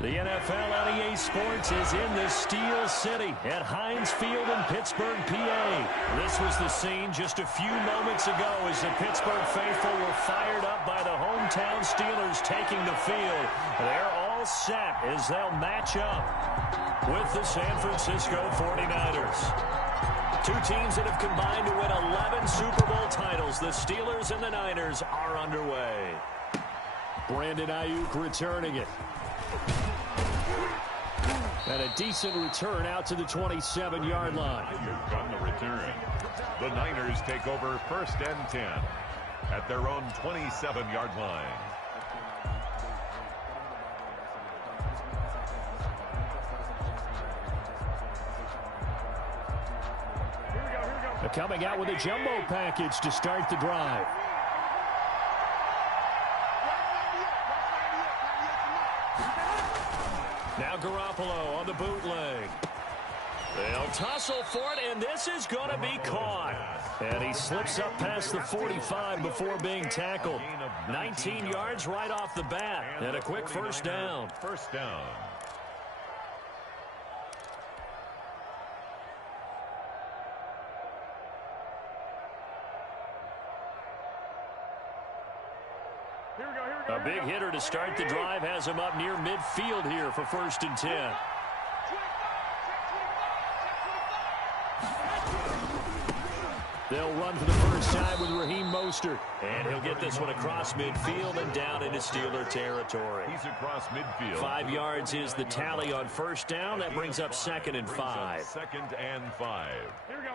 The NFL on EA Sports is in the Steel City at Heinz Field in Pittsburgh, PA. This was the scene just a few moments ago as the Pittsburgh faithful were fired up by the hometown Steelers taking the field. They're all set as they'll match up with the San Francisco 49ers. Two teams that have combined to win 11 Super Bowl titles. The Steelers and the Niners are underway. Brandon Ayuk returning it. And a decent return out to the 27-yard line. Ayuk on the return. The Niners take over 1st and 10 at their own 27-yard line. They're coming out with a jumbo package to start the drive. Now Garoppolo on the bootleg. They'll tussle for it, and this is going to be caught. And he slips up past the 45 before being tackled. 19 yards right off the bat, and a quick first down. First down. A big hitter to start the drive has him up near midfield here for 1st and 10. They'll run for the first time with Raheem Mostert. And he'll get this one across midfield and down into Steeler territory. He's across midfield. 5 yards is the tally on first down. That brings up 2nd and 5. 2nd and 5. Here we go.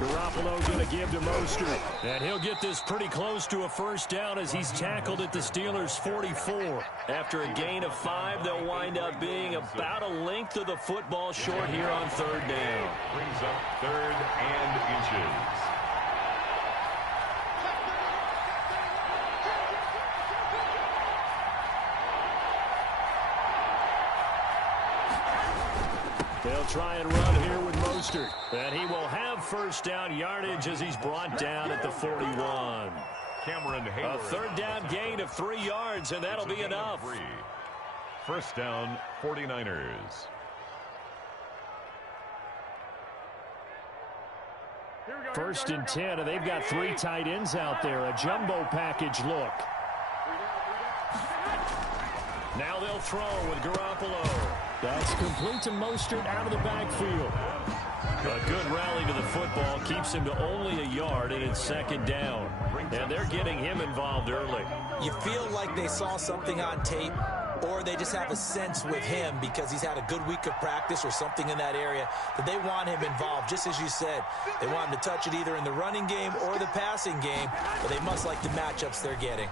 Garoppolo going to give to Mostert. And he'll get this pretty close to a first down as he's tackled at the Steelers' 44. After a gain of 5, they'll wind up being about a length of the football short here on 3rd down. Brings up 3rd and inches. They'll try and run here with Mostert. And he will have first down yardage as he's brought down at the 41. Cameron Hayward. A 3rd down gain of 3 yards, and that'll be enough. 1st down, 49ers. First and 10, and they've got 3 tight ends out there. A jumbo package look. Now they'll throw with Garoppolo. That's complete to Mostert out of the backfield. A good rally to the football keeps him to only a yard, and it's 2nd down. And they're getting him involved early. You feel like they saw something on tape, or they just have a sense with him because he's had a good week of practice or something in that area that they want him involved. Just as you said, they want him to touch it either in the running game or the passing game, but they must like the matchups they're getting.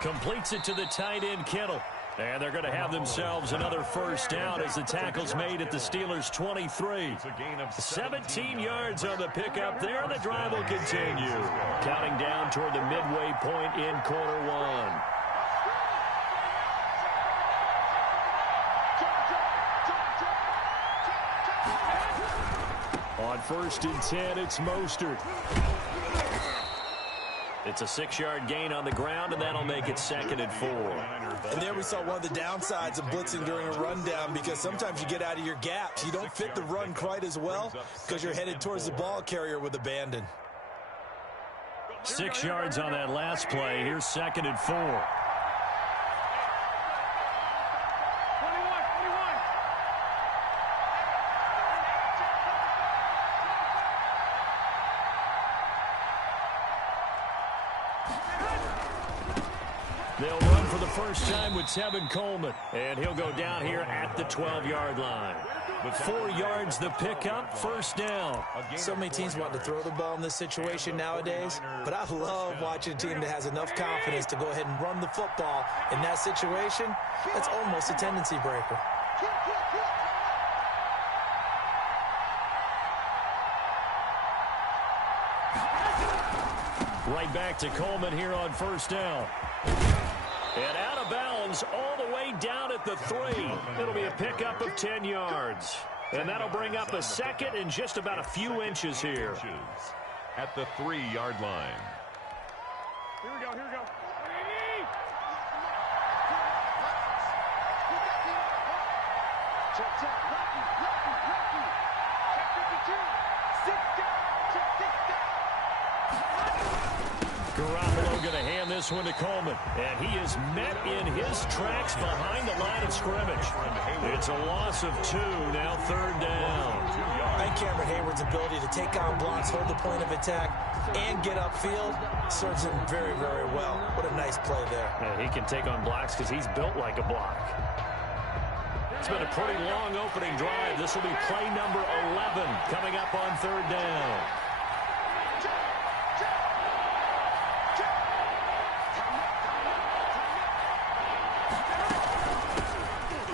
Completes it to the tight end, Kittle. And they're going to have themselves another first down as the tackle's made at the Steelers' 23. 17 yards on the pickup there. The drive will continue. Counting down toward the midway point in quarter 1. On 1st and 10, it's Mostert. It's a 6-yard gain on the ground, and that'll make it 2nd and 4. And there we saw one of the downsides of blitzing during a rundown, because sometimes you get out of your gaps. You don't fit the run quite as well because you're headed towards the ball carrier with abandon. 6 yards on that last play. Here's 2nd and 4. They'll run for the first time with Tevin Coleman, and he'll go down here at the 12-yard line. 4 yards the pickup, first down. So many teams want to throw the ball in this situation nowadays, but I love watching a team that has enough confidence to go ahead and run the football in that situation. That's almost a tendency breaker. Right back to Coleman here on first down. And out of bounds all the way down at the 3. It'll be a pickup of 10 yards. And that'll bring up a second and just about a few inches here. At the 3-yard line. Here we go, here we go. Check, check, Rocky, Rocky. Check 52. 6 down, check 6 down. Garoppolo going to hand this one to Coleman. And he is met in his tracks behind the line of scrimmage. It's a loss of 2, now 3rd down. I think Cameron Hayward's ability to take on blocks, hold the point of attack, and get upfield serves him very, very well. What a nice play there. Yeah, he can take on blocks because he's built like a block. It's been a pretty long opening drive. This will be play number 11 coming up on 3rd down.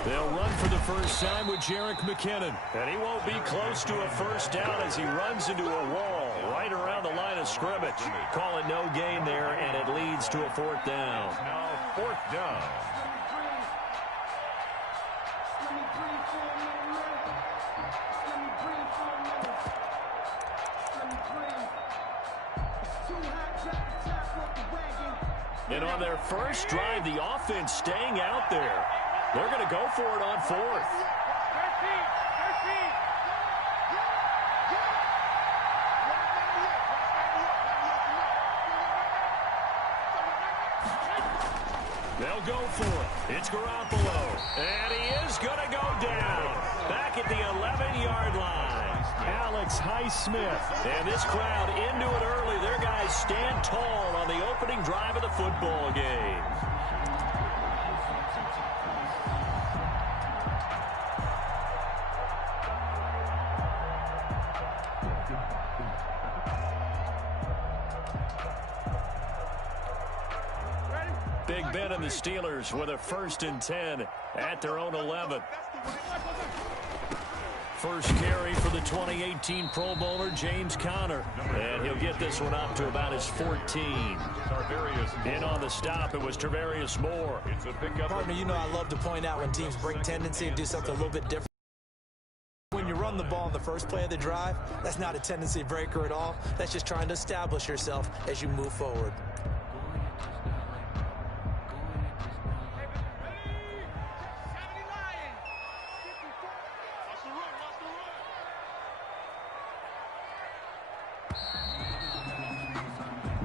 They'll run for the first time with Jerick McKinnon. And he won't be close to a first down as he runs into a wall right around the line of scrimmage. Call it no gain there, and it leads to a 4th down. Now 4th down. And on their first drive, the offense staying out there. They're going to go for it on 4th. They'll go for it. It's Garoppolo. And he is going to go down. Back at the 11-yard line. Alex Highsmith. And this crowd into it early. Their guys stand tall on the opening drive of the football game. Big Ben and the Steelers with a 1st and 10 at their own 11. First carry for the 2018 Pro Bowler, James Conner. And he'll get this one up to about his 14. In on the stop, it was Tarvarius Moore. It's a pickup. Partner, you know I love to point out when teams bring tendency and do something a little bit different. When you run the ball in the first play of the drive, that's not a tendency breaker at all. That's just trying to establish yourself as you move forward.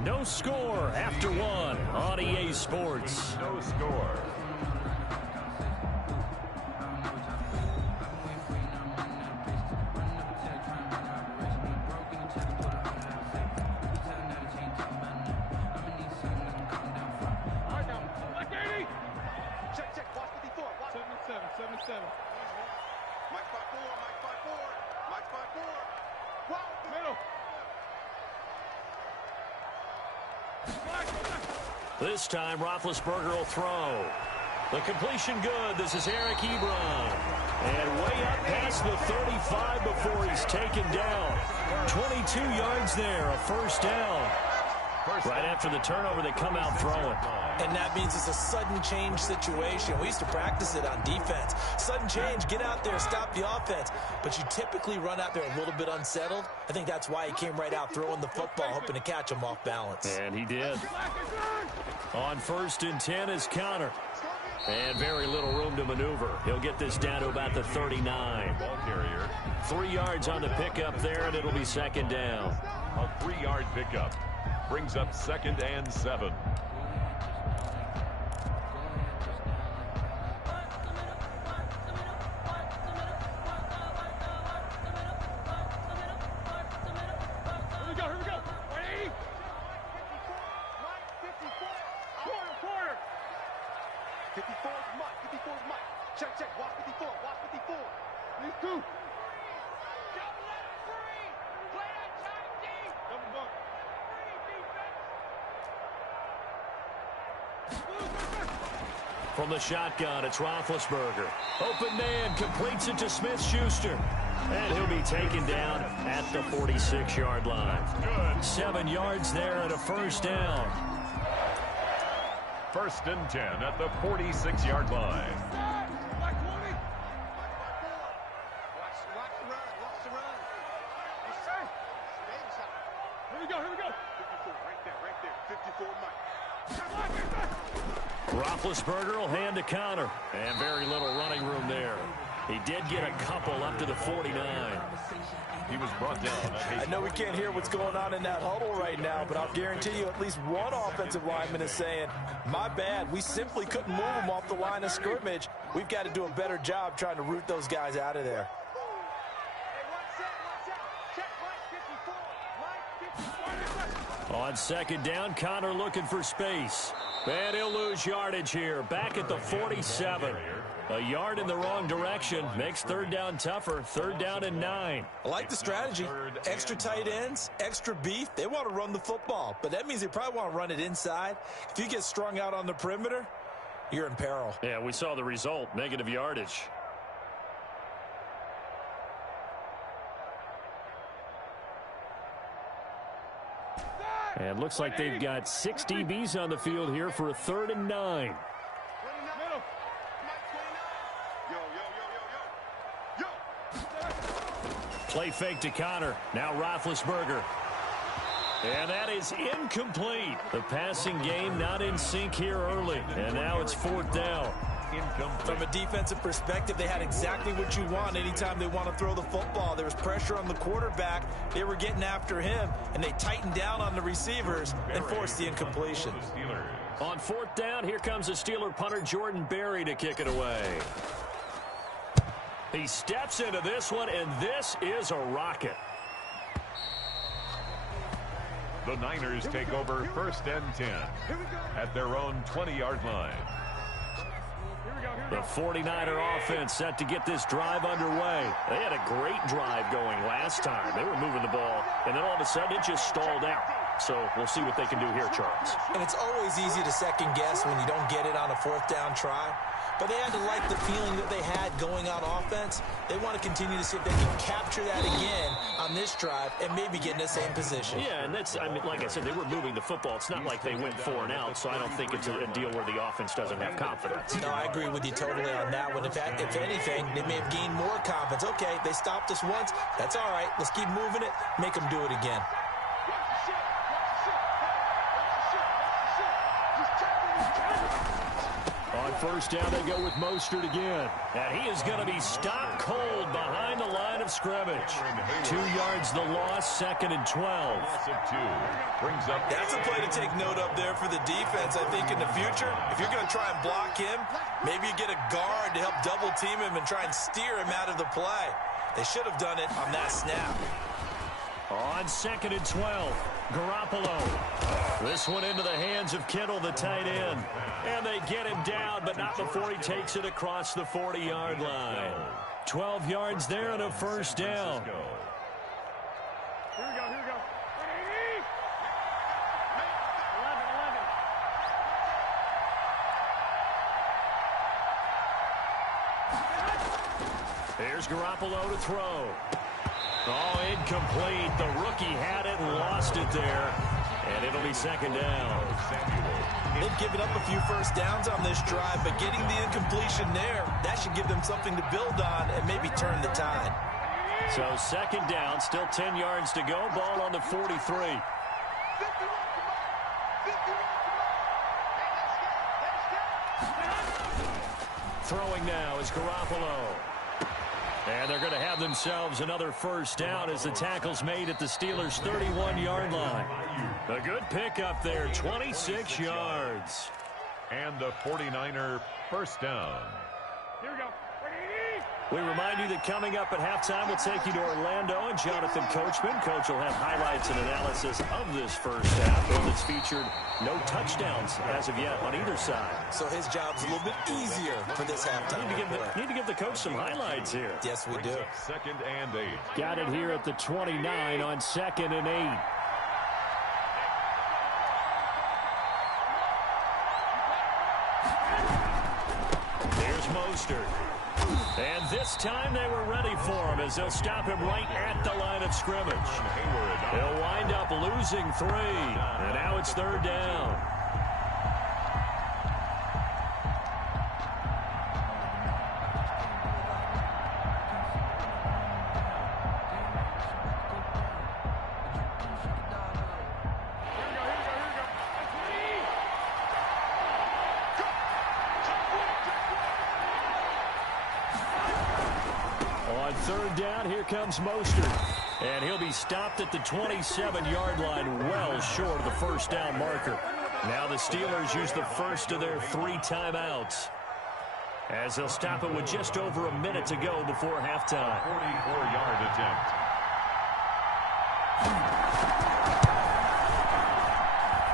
No score after 1 on EA Sports. No score. Check, check, watch 54, watch 77. Mike 5-4, Mike 5-4. Wow, middle. This time, Roethlisberger will throw. The completion good. This is Eric Ebron. And way up past the 35 before he's taken down. 22 yards there, a 1st down. Right after the turnover, they come out throwing. And that means it's a sudden change situation. We used to practice it on defense. Sudden change, get out there, stop the offense. But you typically run out there a little bit unsettled. I think that's why he came right out throwing the football, hoping to catch him off balance. And he did. On 1st and 10 is Conner. And very little room to maneuver. He'll get this down to about the 39. Ball carrier. 3 yards on the pickup there, and it'll be 2nd down. A 3-yard pickup. Brings up 2nd and 7. Here we go. Ready? Mike 54. Quarter. 54 is Mike. 54 is Mike. Check. Watch 54. Watch 54. These two. Double up free. Play that tight D. Double bump. From the shotgun, it's Roethlisberger. Open man completes it to Smith-Schuster. And he'll be taken down at the 46-yard line. 7 yards there and a 1st down. first and 10 at the 46-yard line. Roethlisberger will hand to Connor. And very little running room there. He did get a couple up to the 49. He was brought down. I know we can't hear what's going on in that huddle right now, but I'll guarantee you at least one offensive lineman is saying, my bad, we simply couldn't move them off the line of scrimmage. We've got to do a better job trying to root those guys out of there. On second down, Connor looking for space. And he'll lose yardage here. Back at the 47. A yard in the wrong direction makes third down tougher. Third down and 9. I like the strategy. Extra tight ends, extra beef. They want to run the football, but that means they probably want to run it inside. If you get strung out on the perimeter, you're in peril. Yeah, we saw the result. Negative yardage. And looks like they've got 6 DBs on the field here for a third and 9. Play fake to Connor. Now Roethlisberger. And that is incomplete. The passing game not in sync here early. And now it's fourth down. From a defensive perspective, they had exactly what you want anytime they want to throw the football. There was pressure on the quarterback. They were getting after him, and they tightened down on the receivers and forced the incompletion. On fourth down, here comes the Steeler punter Jordan Berry to kick it away. He steps into this one, and this is a rocket. The Niners take over first and 10 at their own 20-yard line. The 49er offense set to get this drive underway. They had a great drive going last time. They were moving the ball, and then all of a sudden it just stalled out. So we'll see what they can do here, Charles. And it's always easy to second guess when you don't get it on a fourth down try. But they had to like the feeling that they had going on offense. They want to continue to see if they can capture that again on this drive and maybe get in the same position. Yeah, and that's, I mean, like I said, they were moving the football. It's not like they went 4 and out, so I don't think it's a deal where the offense doesn't have confidence. No, I agree with you totally on that one. If anything, they may have gained more confidence. Okay, they stopped us once. That's all right. Let's keep moving it. Make them do it again. On first down, they go with Mostert again. And he is going to be stopped cold behind the line of scrimmage. 2 yards the loss, second and 12. Loss of 2 brings up. That's a play to take note of there for the defense. I think in the future, if you're going to try and block him, maybe you get a guard to help double team him and try and steer him out of the play. They should have done it on that snap. On second and 12, Garoppolo. This one into the hands of Kittle, the tight end. And they get him down, but not before he takes it across the 40-yard line. 12 yards there and a first down. Here we go, here we go. 11. Here's Garoppolo to throw. Oh, incomplete. The rookie had it and lost it there. And it'll be second down. They've given up a few first downs on this drive, but getting the incompletion there, that should give them something to build on and maybe turn the tide. So second down, still 10 yards to go. Ball on the 43. Throwing now is Garoppolo. And they're going to have themselves another first down as the tackle's made at the Steelers' 31-yard line. A good pickup there, 26 yards. And the 49er first down. Here we go. We remind you that coming up at halftime, we'll take you to Orlando and Jonathan Coachman. Coach will have highlights and analysis of this first half. One that's featured no touchdowns as of yet on either side. So his job's a little bit easier for this halftime. Need to give the coach some highlights here. Yes, we do. Second and 8. Got it here at the 29 on second and 8. There's Mostert. And this time they were ready for him as they'll stop him right at the line of scrimmage. He'll wind up losing 3. And now it's third down. third down. Here comes Mostert. And he'll be stopped at the 27-yard line, well short of the first down marker. Now the Steelers use the first of their 3 timeouts, as they'll stop it with just over a minute to go before halftime. 44-yard attempt.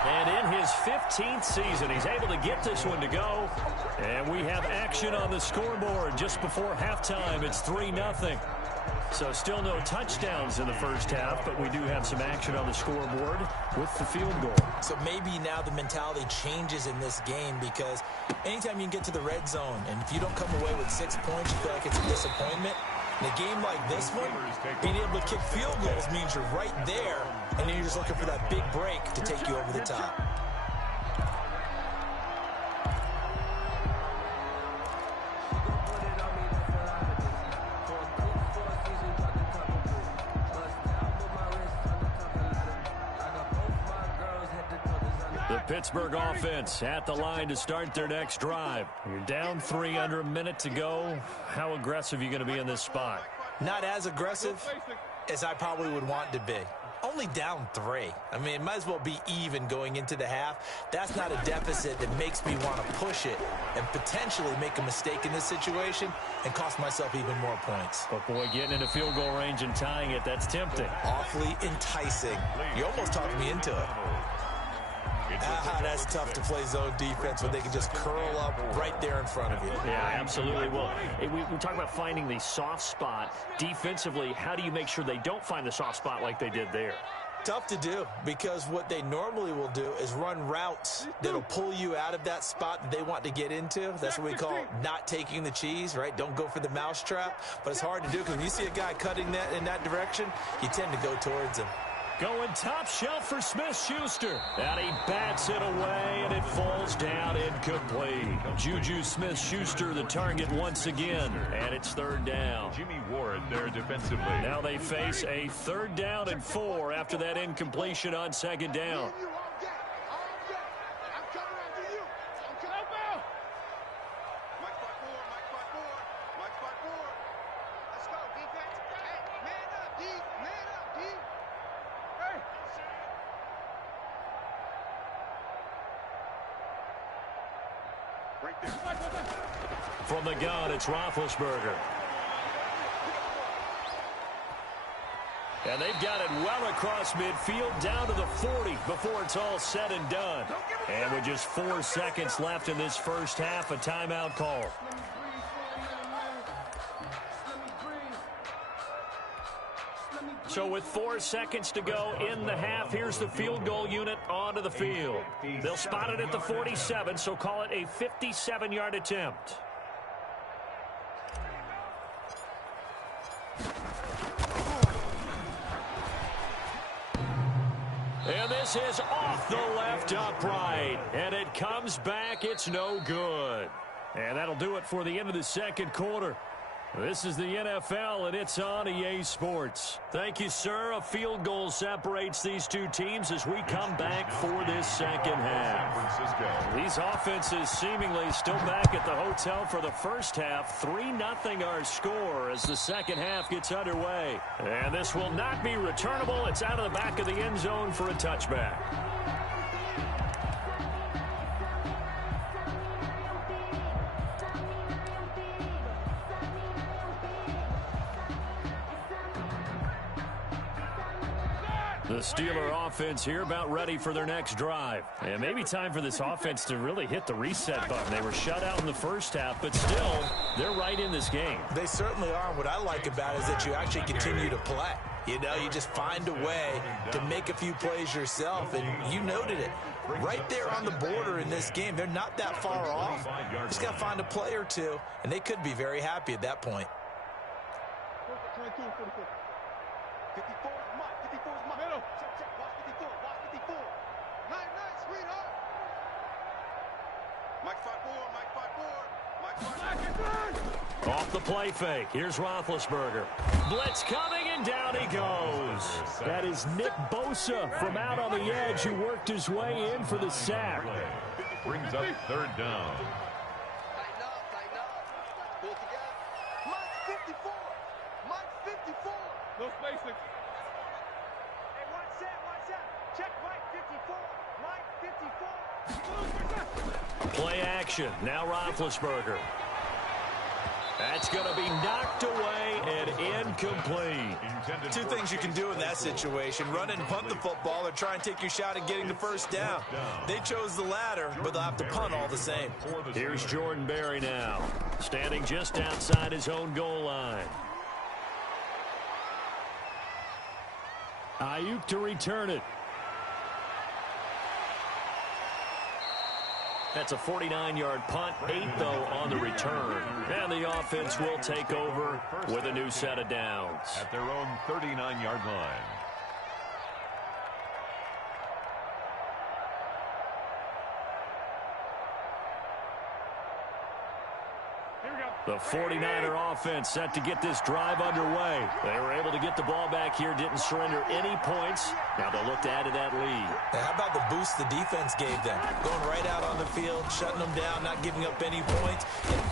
And in his 15th season, he's able to get this one to go. And we have action on the scoreboard just before halftime. It's 3-0. So still no touchdowns in the first half, but we do have some action on the scoreboard with the field goal. So maybe now the mentality changes in this game, because anytime you can get to the red zone, and if you don't come away with 6 points, you feel like it's a disappointment. In a game like this one, being able to kick field goals means you're right there, and then you're just looking for that big break to take you over the top. The Pittsburgh offense at the line to start their next drive. You're down 3 under a minute to go. How aggressive are you going to be in this spot? Not as aggressive as I probably would want to be. Only down 3. I mean, it might as well be even going into the half. That's not a deficit that makes me want to push it and potentially make a mistake in this situation and cost myself even more points. But, boy, getting into field goal range and tying it, that's tempting. Awfully enticing. You almost talked me into it. That's tough to play zone defense when they can just curl up right there in front of you. Yeah, absolutely. Well, we talk about finding the soft spot. Defensively, how do you make sure they don't find the soft spot like they did there? Tough to do, because what they normally will do is run routes that'll pull you out of that spot that they want to get into. That's what we call not taking the cheese, right? Don't go for the mousetrap. But it's hard to do, because when you see a guy cutting that in that direction, you tend to go towards him. Going top shelf for Smith-Schuster. And he bats it away, and it falls down incomplete. Juju Smith-Schuster the target once again, and it's third down. Jimmy Ward there defensively. Now they face a 3rd down and 4 after that incompletion on 2nd down. From the gun, it's Roethlisberger. And they've got it well across midfield, down to the 40 before it's all said and done. And with just 4 seconds left in this first half, a timeout call. So with 4 seconds to go in the half, here's the field goal unit onto the field. They'll spot it at the 47, so call it a 57-yard attempt. And this is off the left upright. And it comes back. It's no good. And that'll do it for the end of the second quarter. This is the NFL, and it's on EA Sports. Thank you, sir. A field goal separates these two teams as we come back for this second half. These offenses seemingly still back at the hotel for the first half. 3-0 our score as the second half gets underway. And this will not be returnable. It's out of the back of the end zone for a touchback. The Steeler offense here about ready for their next drive. And maybe time for this offense to really hit the reset button. They were shut out in the first half, but still, they're right in this game. They certainly are. What I like about it is that you actually continue to play. You know, you just find a way to make a few plays yourself, and you noted it. Right there on the border in this game, they're not that far off. Just got to find a play or two, and they could be very happy at that point. 54 is Mike. 54 is Mike. Middle. Check, check. Watch 54. Watch 54. Night, night, sweetheart. Mike 5-4. Mike 5-4. Mike 5-4. Off the play fake. Here's Roethlisberger. Blitz coming, and down he goes. That is Nick Bosa from out on the edge who worked his way in for the sack. Brings up third down. Tighten up, tighten up. Pull together. Mike 54. Mike 54. No spacing. Hey, watch that. Check Mike 54. Mike 54. Play action. Now Roethlisberger. That's going to be knocked away and incomplete. Two things you can do in that situation: run and punt the football, or try and take your shot at getting the first down. They chose the latter, but they'll have to punt all the same. Here's Jordan Berry now, standing just outside his own goal line. Ayuk to return it. That's a 49-yard punt, 8 though on the return. And the offense will take over with a new set of downs. At their own 39-yard line. The 49er offense set to get this drive underway. They were able to get the ball back here, didn't surrender any points. Now they'll look to add to that lead. Now, how about the boost the defense gave them? Going right out on the field, shutting them down, not giving up any points.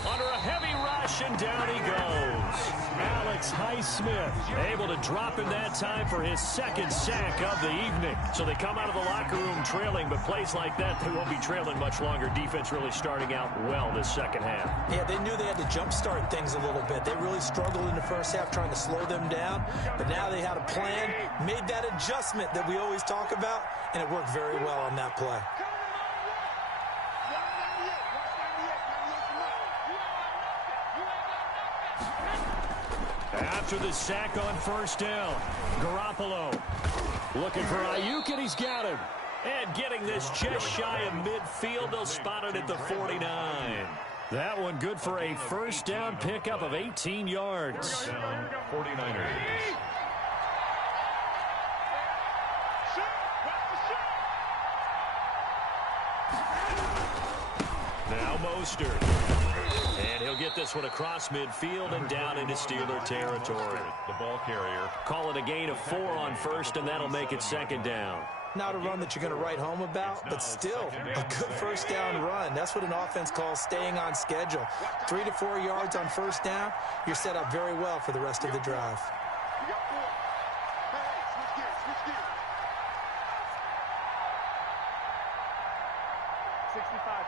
Under a heavy rush, and down he goes. Alex Highsmith able to drop in that time for his second sack of the evening. So they come out of the locker room trailing, but plays like that, they won't be trailing much longer. Defense really starting out well this second half. Yeah, they knew they had to jumpstart things a little bit. They really struggled in the first half trying to slow them down, but now they had a plan, made that adjustment that we always talk about, and it worked very well on that play. After the sack on first down, Garoppolo looking for Ayuk, and he's got him. And getting this just shy of midfield, they'll spot it at the 49. That one good for a first down pickup of 18 yards. First down, 49ers. Now Mostert. And he'll get this one across midfield and down into Steeler territory. The ball carrier. Call it a gain of 4 on first, and that'll make it second down. Not a run that you're going to write home about, but still a good first down run. That's what an offense calls staying on schedule. 3 to 4 yards on first down, you're set up very well for the rest of the drive. You got 4. Hey, switch gears. 65.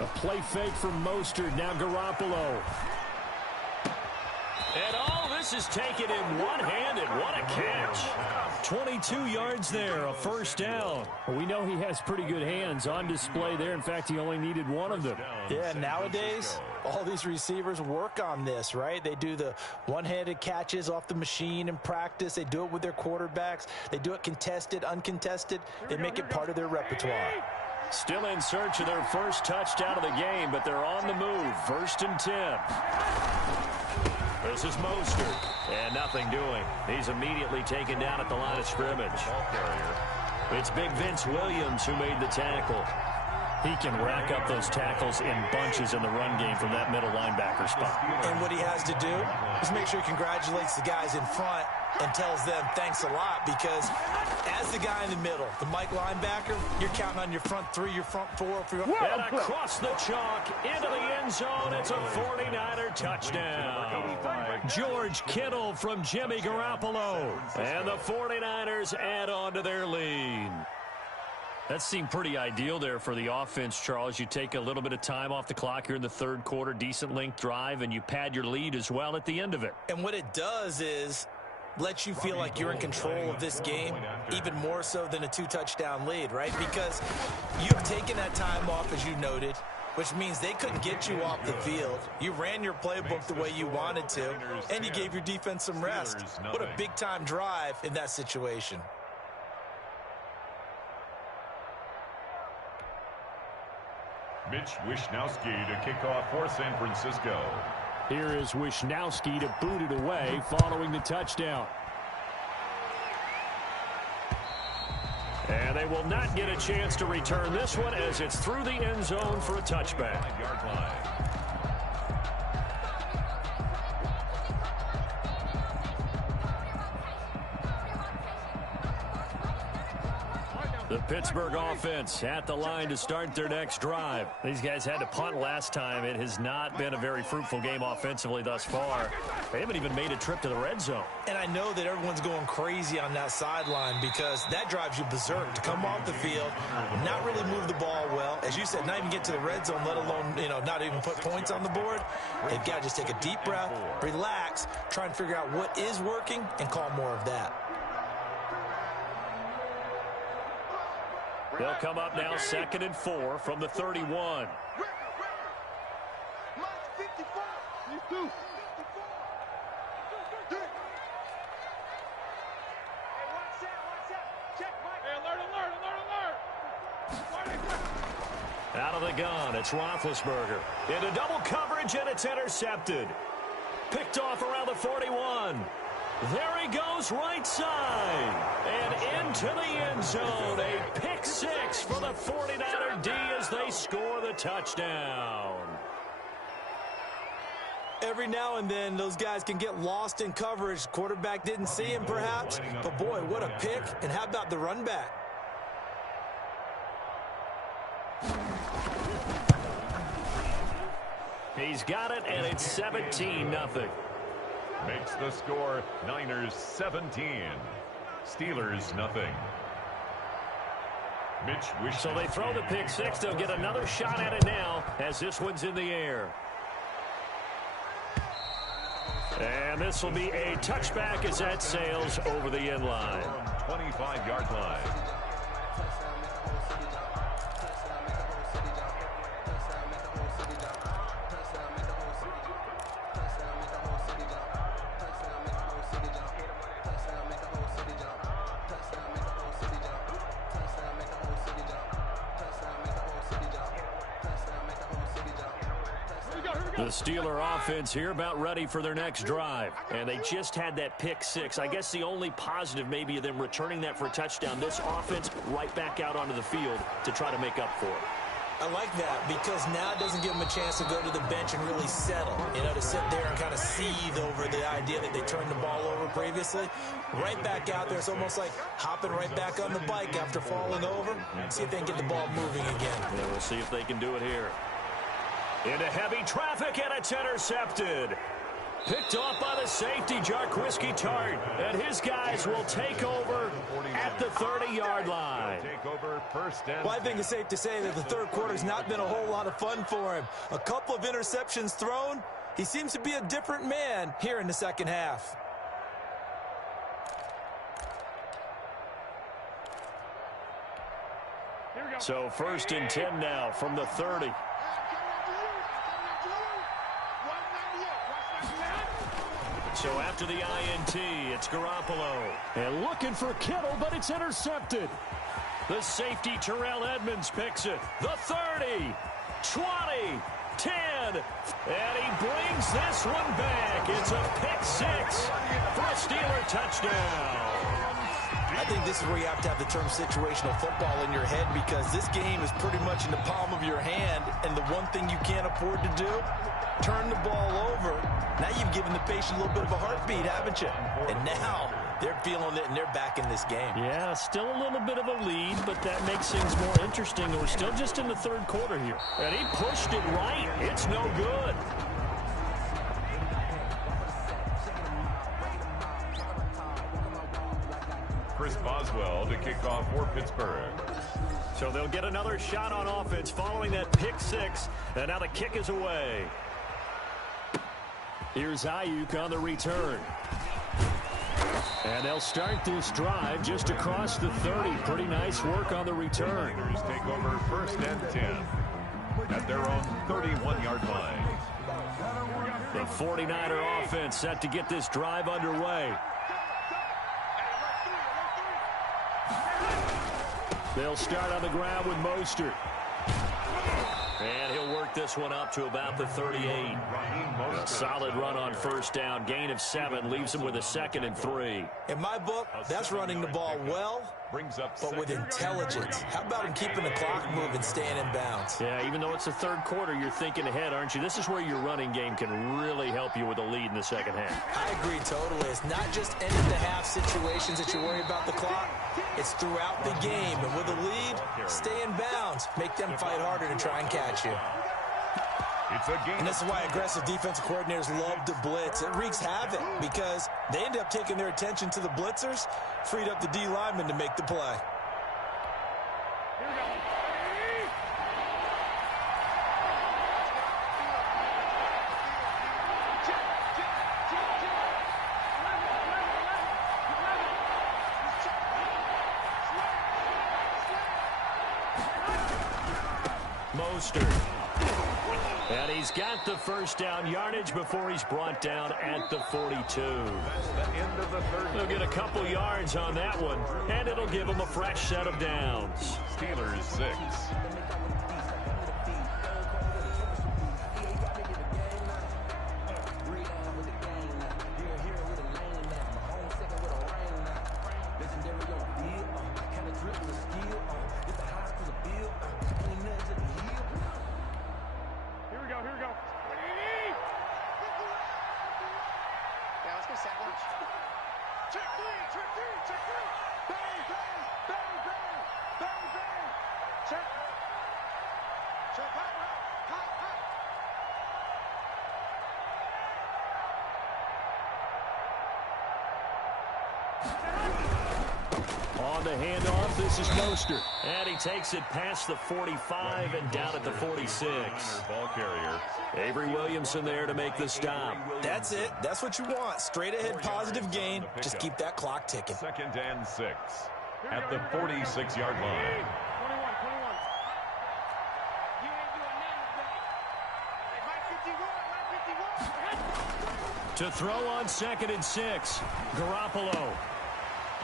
A play fake from Mostert. Now Garoppolo. And all this is taken in one-handed. What a catch. 22 yards there, a first down. Well, we know he has pretty good hands on display there. In fact, he only needed one of them. Yeah, nowadays, all these receivers work on this, right? They do the one-handed catches off the machine in practice. They do it with their quarterbacks. They do it contested, uncontested. They make it part of their repertoire. Still in search of their first touchdown of the game, but they're on the move. First and 10. This is Mostert, and nothing doing. He's immediately taken down at the line of scrimmage. It's Big Vince Williams who made the tackle. He can rack up those tackles in bunches in the run game from that middle linebacker spot. And what he has to do is make sure he congratulates the guys in front and tells them thanks a lot, because as the guy in the middle, the Mike linebacker, you're counting on your front 3, your front 4. And across the chalk, into the end zone, it's a 49er touchdown. George Kittle from Jimmy Garoppolo. And the 49ers add on to their lead. That seemed pretty ideal there for the offense, Charles. You take a little bit of time off the clock here in the third quarter, decent length drive, and you pad your lead as well at the end of it. And what it does is lets you feel like you're in control of this game, even more so than a 2-touchdown lead, right? Because you've taken that time off, as you noted, which means they couldn't get you off the field. You ran your playbook the way you wanted to, and you gave your defense some rest. What a big-time drive in that situation. Mitch Wishnowsky to kick off for San Francisco. Here is Wishnowsky to boot it away following the touchdown. And they will not get a chance to return this one as it's through the end zone for a touchback. 5-yard line. The Pittsburgh offense at the line to start their next drive. These guys had to punt last time. It has not been a very fruitful game offensively thus far. They haven't even made a trip to the red zone. And I know that everyone's going crazy on that sideline because that drives you berserk to come off the field, not really move the ball well. As you said, not even get to the red zone, let alone, not even put points on the board. They've got to just take a deep breath, relax, try and figure out what is working and call more of that. They'll come up now 2nd and 4 from the 31. Out of the gun, it's Roethlisberger. Into double coverage, and it's intercepted. Picked off around the 41. There he goes, right side. And into the end zone. A pick six for the 49er D as they score the touchdown. Every now and then, those guys can get lost in coverage. Quarterback didn't see him, perhaps. But, boy, what a pick. And how about the run back? He's got it, and it's 17-0. Makes the score Niners 17. Steelers nothing. So they throw the pick six. They'll get another shot at it now as this one's in the air. And this will be a touchback as that sails over the end line. 25-yard line. The Steeler offense here about ready for their next drive. And they just had that pick six. I guess the only positive maybe of them returning that for a touchdown. This offense right back out onto the field to try to make up for it. I like that because now it doesn't give them a chance to go to the bench and really settle. To sit there and kind of seethe over the idea that they turned the ball over previously. Right back out there. It's almost like hopping right back on the bike after falling over. See if they can get the ball moving again. Yeah, we'll see if they can do it here. Into heavy traffic, and it's intercepted. Picked off by the safety, Jarquiski Tart. And his guys will take over at the 30-yard line. Well, I think it's safe to say that the third quarter's not been a whole lot of fun for him. A couple of interceptions thrown. He seems to be a different man here in the second half. So 1st and 10 now from the 30. So after the INT, it's Garoppolo. And looking for Kittle, but it's intercepted. The safety, Terrell Edmonds, picks it. The 30, 20, 10. And he brings this one back. It's a pick six for a Steeler touchdown. I think this is where you have to have the term situational football in your head because this game is pretty much in the palm of your hand, and the one thing you can't afford to do, turn the ball over. Now you've given the patient a little bit of a heartbeat, haven't you? And now they're feeling it, and they're back in this game. Yeah, still a little bit of a lead, but that makes things more interesting. We're still just in the third quarter here. And he pushed it right. It's no good. Chris Boswell to kick off for Pittsburgh. So they'll get another shot on offense following that pick six. And now the kick is away. Here's Ayuk on the return. And they'll start this drive just across the 30. Pretty nice work on the return. Niners take over 1st and 10 at their own 31-yard line. The 49er offense set to get this drive underway. They'll start on the ground with Mostert. And he'll work this one up to about the 38. A solid run on first down. Gain of 7 leaves him with a 2nd and 3. In my book, that's running the ball well, but with intelligence. How about him keeping the clock moving, staying in bounds? Yeah, even though it's the third quarter, you're thinking ahead, aren't you? This is where your running game can really help you with a lead in the second half. I agree totally. It's not just end-of-the-half situations that you worry about the clock. It's throughout the game. And with a lead, stay in bounds. Make them fight harder to try and catch you. And this is why aggressive defensive coordinators love to blitz. It wreaks havoc because they end up taking their attention to the blitzers, freed up the D lineman to make the play. Mostert. And he's got the first down yardage before he's brought down at the 42. That's the end of the third. He'll get a couple yards on that one, and it'll give him a fresh set of downs. Steelers 6. On the handoff, this is Mostert. And he takes it past the 45 and down at the 46. Ball carrier. Avery Williamson there to make the stop. That's it. That's what you want. Straight ahead positive gain. Just keep that clock ticking. 2nd and 6 at the 46-yard line. To throw on 2nd and 6. Garoppolo.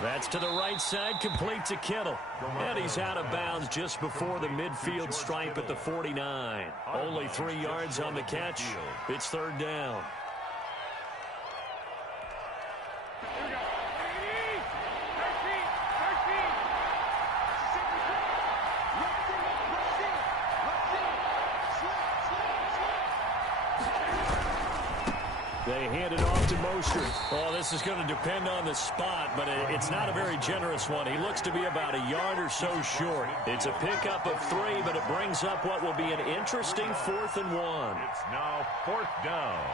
That's to the right side, complete to Kittle. And he's out of bounds just before the midfield stripe at the 49. Only 3 yards on the catch. It's 3rd down. They hand it off to Mostert. Oh, this is going to depend on the spot, but it's not a very generous one. He looks to be about a yard or so short. It's a pickup of 3, but it brings up what will be an interesting 4th and 1. It's now 4th down.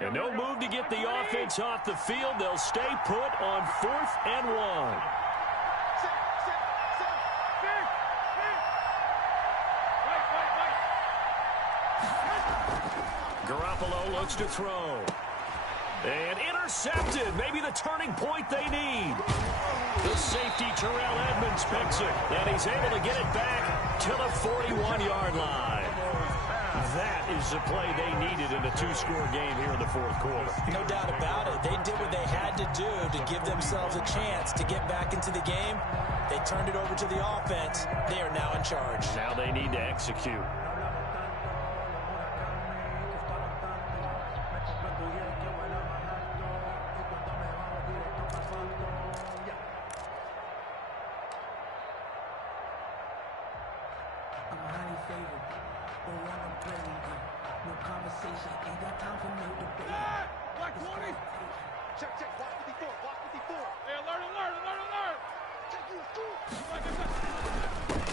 And no move to get the offense off the field. They'll stay put on 4th and 1. Garoppolo looks to throw. And intercepted. Maybe the turning point they need. The safety, Terrell Edmonds, picks it. And he's able to get it back to the 41-yard line. That is the play they needed in a 2-score game here in the 4th quarter. No doubt about it. They did what they had to do to give themselves a chance to get back into the game. They turned it over to the offense. They are now in charge. Now they need to execute.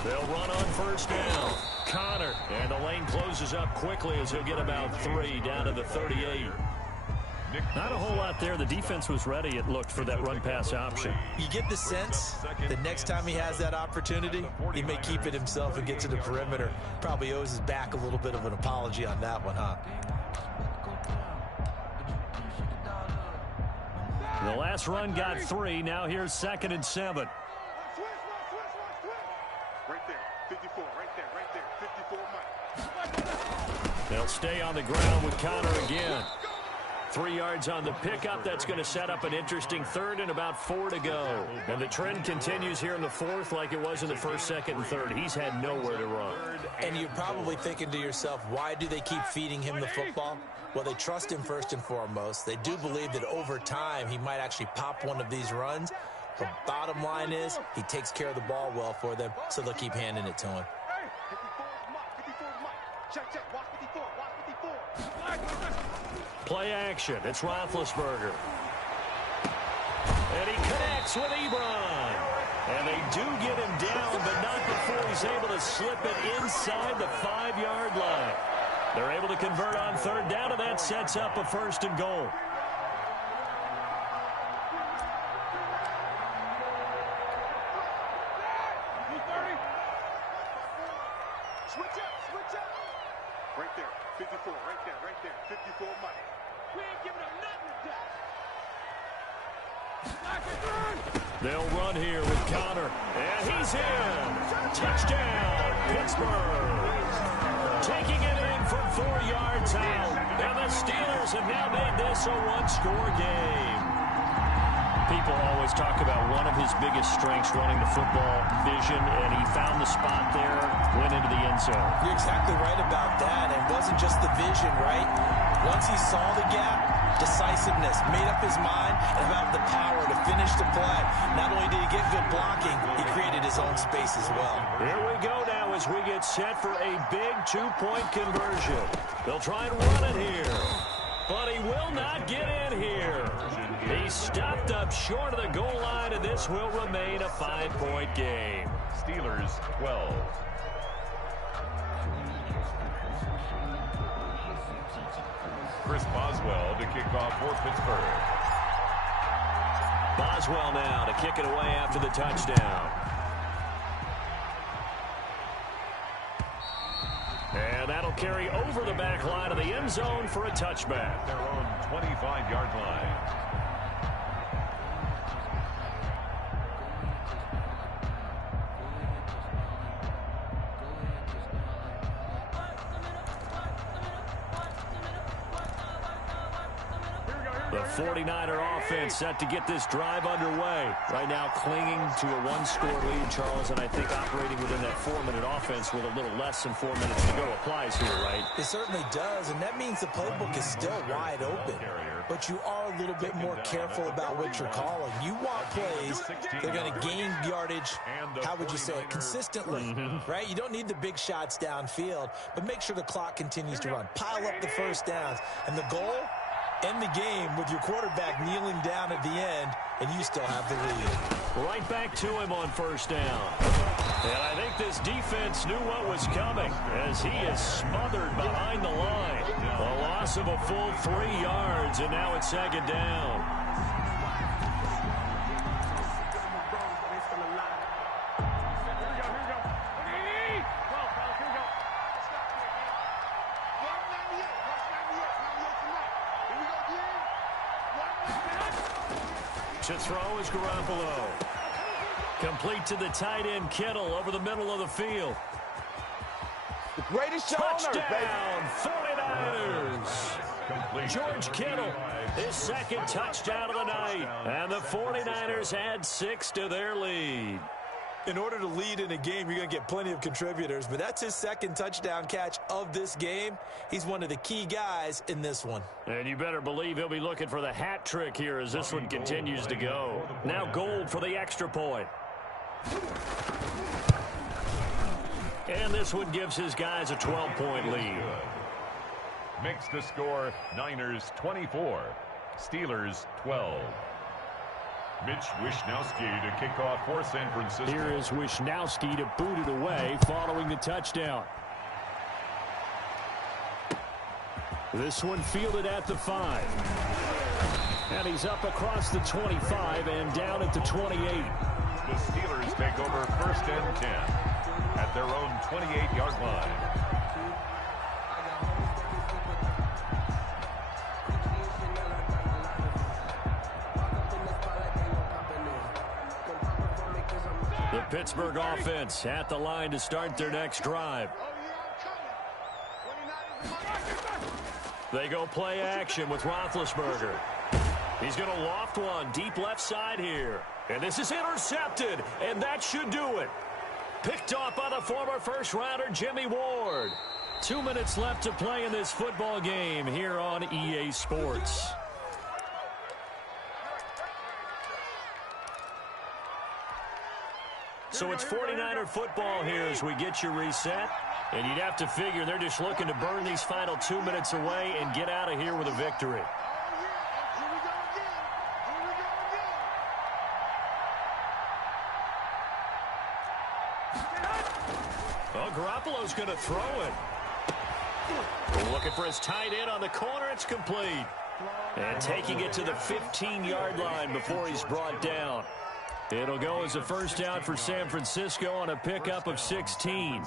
They'll run on first down. Connor. And the lane closes up quickly as he'll get about 3 down to the 38. Not a whole lot there. The defense was ready, it looked, for that run-pass option. You get the sense that next time he has that opportunity, he may keep it himself and get to the perimeter. Probably owes his back a little bit of an apology on that one, huh? The last run got 3. Now here's 2nd and 7. Right there. 54. Right there. 54, Mike. They'll stay on the ground with Connor again. 3 yards on the pickup. That's going to set up an interesting third and about 4 to go. And the trend continues here in the fourth like it was in the first, second, and third. He's had nowhere to run. And you're probably thinking to yourself, why do they keep feeding him the football? Well, they trust him first and foremost. They do believe that over time he might actually pop one of these runs. The bottom line is he takes care of the ball well for them, so they'll keep handing it to him. 54 is Mike. 54 is Mike. Check, check. Watch 54. Watch 54. Play action. It's Roethlisberger. And he connects with Ebron. And they do get him down, but not before he's able to slip it inside the 5-yard line. They're able to convert on third down, and that sets up a first and goal. Switch up. Right there. 54. Right there. 54 Mike. We ain't giving up nothing to They'll run here with Connor. And he's in. Touchdown, Pittsburgh. Taking it in from 4 yards out. And the Steelers have now made this a one-score game. People always talk about one of his biggest strengths running the football, vision, and he found the spot there, went into the end zone. You're exactly right about that. It wasn't just the vision, right? Once he saw the gap, decisiveness, made up his mind, and about the power to finish the play. Not only did he get good blocking, he created his own space as well. Here we go now as we get set for a big 2-point conversion. They'll try and run it here, but he will not get in here. He's stopped up short of the goal line, and this will remain a 5-point game. Steelers 12. Chris Boswell to kick off for Pittsburgh. Boswell now to kick it away after the touchdown. And that'll carry over the back line of the end zone for a touchback. Their own 25-yard line. The 49er offense set to get this drive underway. Right now clinging to a one-score lead, Charles, and I think operating within that 4-minute offense with a little less than 4 minutes to go applies here, right? It certainly does, and that means the playbook is still wide open. But you are a little bit more careful about what you're calling. You want plays that are going to gain yardage, how would you say it, consistently, right? You don't need the big shots downfield, but make sure the clock continues to run. Pile up the first downs, and the goal, end the game with your quarterback kneeling down at the end, and you still have the lead. Right back to him on first down. And I think this defense knew what was coming as he is smothered behind the line. A loss of a full 3 yards, and now it's second down. To throw is Garoppolo. Complete to the tight end, Kittle, over the middle of the field. The greatest show Touchdown, 49ers. George Kittle, his second touchdown of the night. And the 49ers add 6 to their lead. In order to lead in a game, you're going to get plenty of contributors, but that's his second touchdown catch of this game. He's one of the key guys in this one. And you better believe he'll be looking for the hat trick here as this one continues to go. Now Gold for the extra point. And this one gives his guys a 12-point lead. Makes the score Niners 24, Steelers 12. Mitch Wishnowsky to kick off for San Francisco. Here is Wishnowsky to boot it away following the touchdown. This one fielded at the 5. And he's up across the 25 and down at the 28. The Steelers take over first and 10 at their own 28-yard line. The The Pittsburgh offense at the line to start their next drive. They go play action with Roethlisberger. He's going to loft one deep left side here. And this is intercepted, and that should do it. Picked off by the former first-rounder Jimmy Ward. 2 minutes left to play in this football game here on EA Sports. So it's 49er football here as we get you reset. And you'd have to figure they're just looking to burn these final 2 minutes away and get out of here with a victory. Oh, Garoppolo's going to throw it. Looking for his tight end on the corner. It's complete. And taking it to the 15-yard line before he's brought down. It'll go as a first down for San Francisco on a pickup of 16.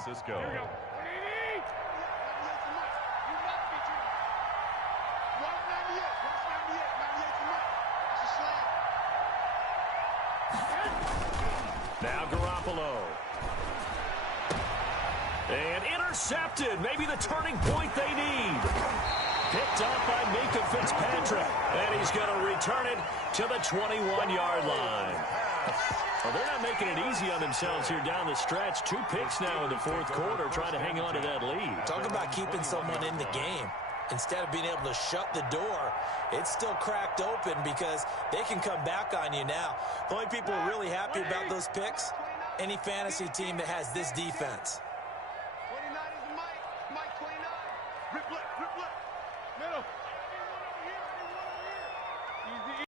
Now Garoppolo. And intercepted. Maybe the turning point they need. Picked up by Minkah Fitzpatrick. And he's going to return it to the 21-yard line. Well, they're not making it easy on themselves here down the stretch. 2 picks now in the fourth quarter trying to hang on to that lead. Talk about keeping someone in the game. Instead of being able to shut the door, it's still cracked open because they can come back on you now. The only people who are really happy about those picks, any fantasy team that has this defense. 29 is Mike 29. Rip left. Middle. Easy.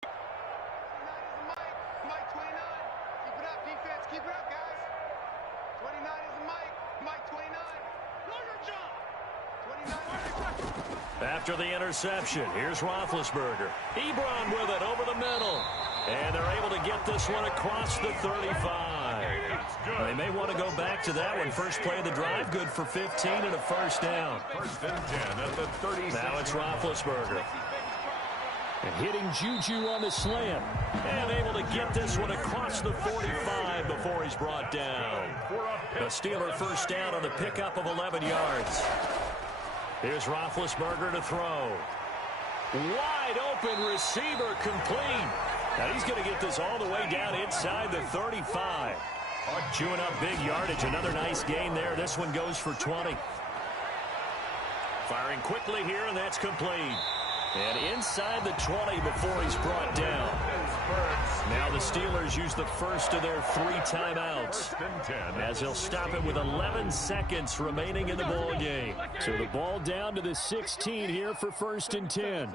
29 is Mike 29. Keep it up, defense. Keep it up, guys. 29 is Mike 29. Do your job. 29. After the interception, here's Roethlisberger. Ebron with it over the middle. And they're able to get this one across the 35. They may want to go back to that one. First play of the drive, good for 15 and a first down. First and 10 at the 36. Now it's Roethlisberger. And hitting Juju on the slam. And able to get this one across the 45 before he's brought down. The Steeler first down on the pickup of 11 yards. Here's Roethlisberger to throw. Wide open receiver complete. Now he's going to get this all the way down inside the 35. Chewing up big yardage. Another nice gain there. This one goes for 20. Firing quickly here, and that's complete. And inside the 20 before he's brought down. Now the Steelers use the first of their 3 timeouts as they'll stop it with 11 seconds remaining in the ball game. So the ball down to the 16 here for first and 10.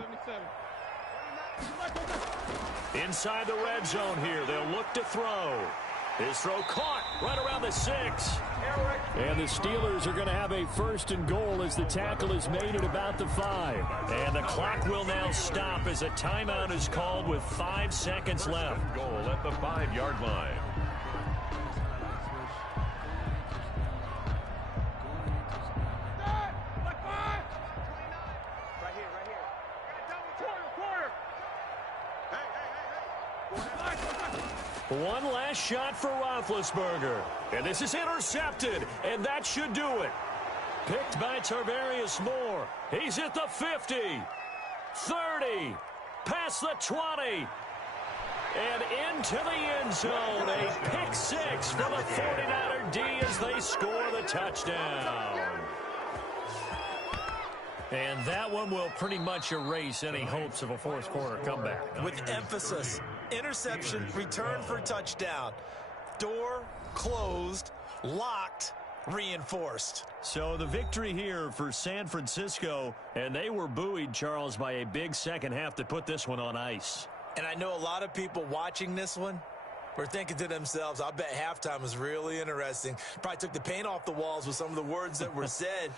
Inside the red zone here, they'll look to throw. His throw caught right around the 6. And the Steelers are going to have a first and goal as the tackle is made at about the 5. And the clock will now stop as a timeout is called with 5 seconds left. Goal at the 5-yard line. One last shot for Roethlisberger. And this is intercepted, and that should do it. Picked by Tarvarius Moore. He's at the 50, 30, past the 20, and into the end zone. A pick 6 for the 49er D as they score the touchdown. And that one will pretty much erase any hopes of a fourth quarter comeback. With emphasis, interception, return for touchdown. Door closed, locked, reinforced. So the victory here for San Francisco, and they were buoyed, Charles, by a big second half that put this one on ice. And I know a lot of people watching this one were thinking to themselves, I bet halftime was really interesting. Probably took the paint off the walls with some of the words that were said.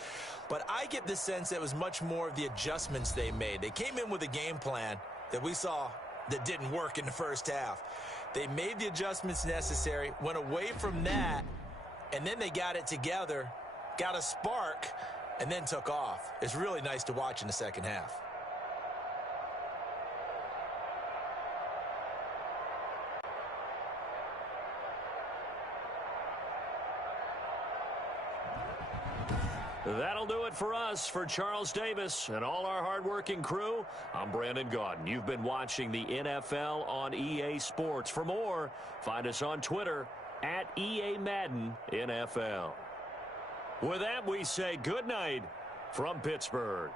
But I get the sense that it was much more of the adjustments they made. They came in with a game plan that we saw that didn't work in the first half. They made the adjustments necessary, went away from that, and then they got it together, got a spark, and then took off. It's really nice to watch in the second half. That'll do it for us. For Charles Davis and all our hardworking crew, I'm Brandon Gaudin. You've been watching the NFL on EA Sports. For more, find us on Twitter at EA Madden NFL. With that, we say good night from Pittsburgh.